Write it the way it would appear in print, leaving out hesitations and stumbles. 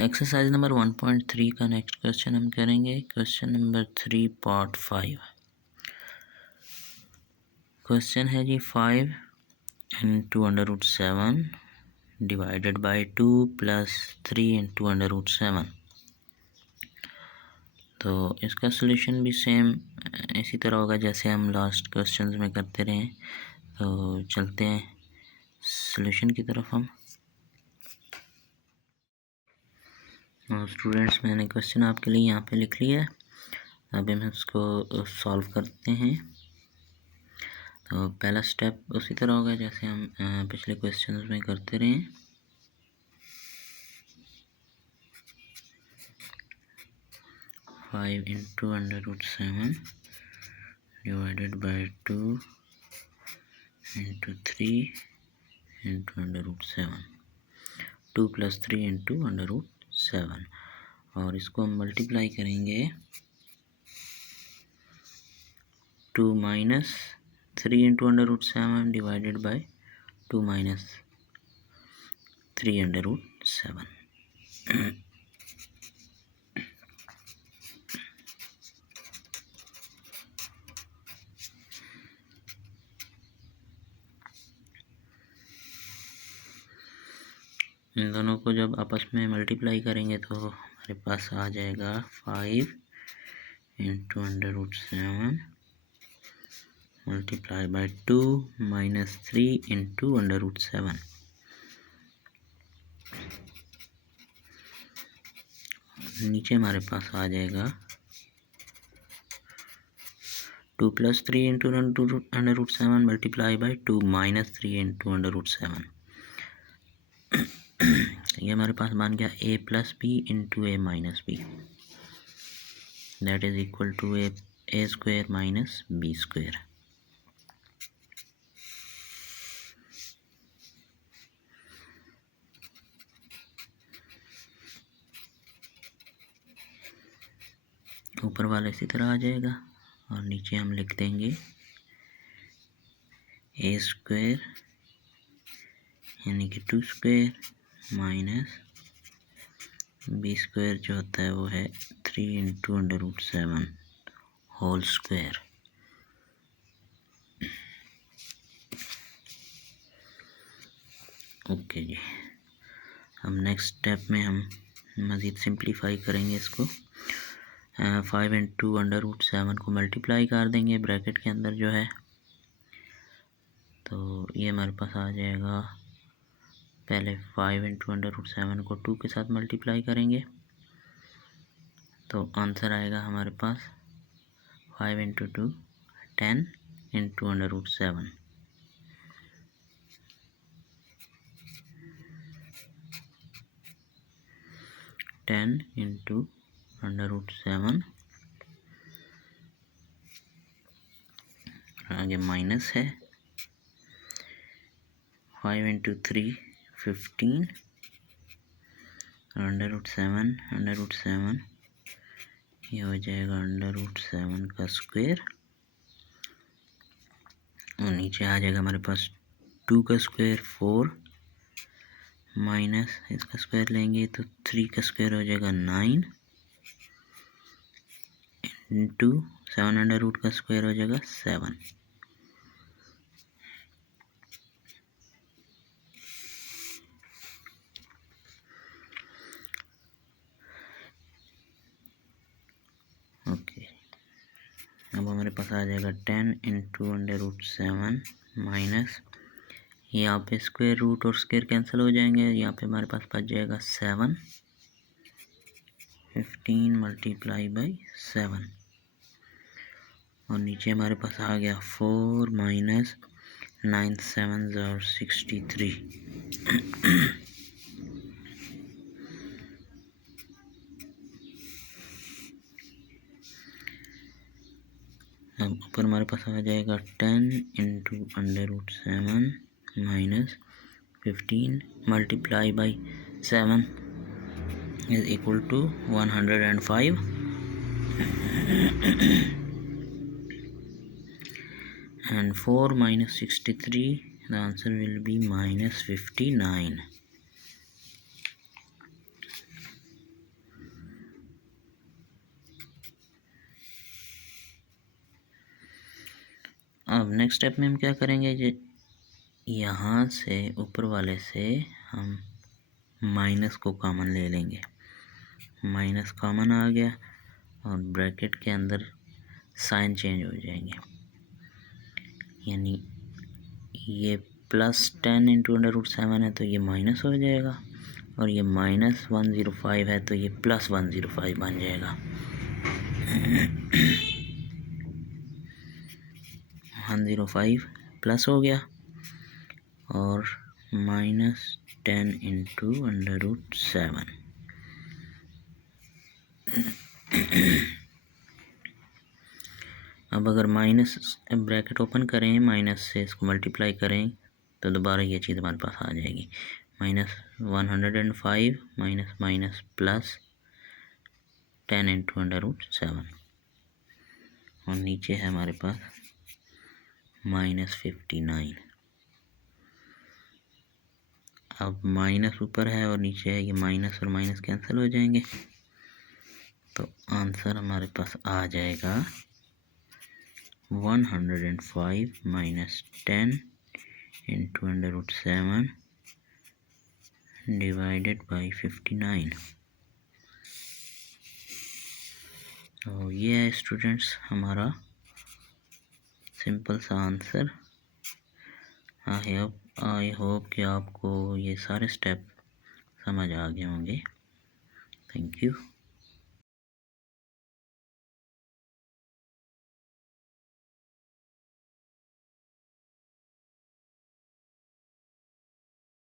Exercise number 1.3 का next question हम करेंगे। Question number 3 part 5। क्वेश्चन है जी 5 into √7 divided by 2 plus 3 into √7। तो इसका सलूशन भी सेम इसी तरह होगा जैसे हम लास्ट क्वेश्चंस में करते रहे। तो चलते हैं सलूशन की तरफ हम। स्टूडेंट्स, मैंने क्वेश्चन आपके लिए यहाँ पे लिख लिया है। अभी हम इसको सॉल्व करते हैं। तो पहला स्टेप उसी तरह होगा जैसे हम पिछले क्वेश्चंस में करते रहे। 5 into √7 divided by 2 into 3 into √7, 2 plus 3 into √7, और इसको हम मल्टीप्लाई करेंगे 2 minus 3 into √7 divided by 2 minus 3 √7। इन दोनों को जब आपस में मल्टीप्लाई करेंगे तो हमारे पास आ जाएगा 5 into √7 multiply by 2 minus 3 into √7। नीचे हमारे पास आ जाएगा 2 plus 3 into √7 multiply by 2 minus 3 into √7। ये हमारे पास बन गया a plus B into a minus B, that is equal to a square minus b square. ऊपर वाला इसी तरह आ जाएगा और नीचे हम लिख देंगे a स्क्वायर यानी कि 2 स्क्वायर माइनस b स्क्वायर जो होता है वो है 3 इंटू √7 होल स्क्वायर। ओके जी, अब नेक्स्ट स्टेप में हम मज़ीद सिंप्लीफाई करेंगे इसको। 5 इंटू √7 को मल्टीप्लाई कर देंगे ब्रैकेट के अंदर जो है। तो ये हमारे पास आ जाएगा, पहले 5 इंटू √7 को 2 के साथ मल्टीप्लाई करेंगे तो आंसर आएगा हमारे पास 5 इंटू 2 10 इंटू √7। इंटू √7, आगे माइनस है 5 इंटू 3 15 √7 ये हो जाएगा √7 का स्क्वायर, और नीचे आ जाएगा हमारे पास 2 का स्क्वायर 4 माइनस इसका स्क्वायर लेंगे तो 3 का स्क्वायर हो जाएगा 9 इंटू 7 अंडर रूट का स्क्वायर हो जाएगा 7। ओके, अब हमारे पास आ जाएगा 10 इंटू √7 माइनस यहाँ पे स्क्वायर रूट और स्क्वायर कैंसिल हो जाएंगे, यहाँ पे हमारे पास बच जाएगा 7 15 मल्टीप्लाई बाई 7, और नीचे हमारे पास आ गया 4 माइनस 9 7 और 63। अब ऊपर हमारे पास आ जाएगा 10 into √7 minus 15 multiply by 7 is equal to 105, and 4 minus 63, the answer will be minus 59. अब नेक्स्ट स्टेप में हम क्या करेंगे, यहाँ से ऊपर वाले से हम माइनस को कॉमन ले लेंगे। माइनस कॉमन आ गया और ब्रैकेट के अंदर साइन चेंज हो जाएंगे, यानी ये +10 इंटू √7 है तो ये माइनस हो जाएगा, और ये -105 है तो ये +105 बन जाएगा। 105 प्लस हो गया और -10 इंटू √7। अब अगर माइनस ब्रैकेट ओपन करें, माइनस से इसको मल्टीप्लाई करें तो दोबारा ये चीज़ हमारे पास आ जाएगी। -105 माइनस माइनस प्लस 10 इंटू √7, और नीचे है हमारे पास -59। अब माइनस ऊपर है और नीचे है, ये माइनस और माइनस कैंसिल हो जाएंगे, तो आंसर हमारे पास आ जाएगा 105 माइनस 10 इंटू √7 डिवाइडेड बाई 59। तो ये है स्टूडेंट्स हमारा सिंपल सा आंसर। आई होप कि आपको ये सारे स्टेप समझ आ गए होंगे। Thank you.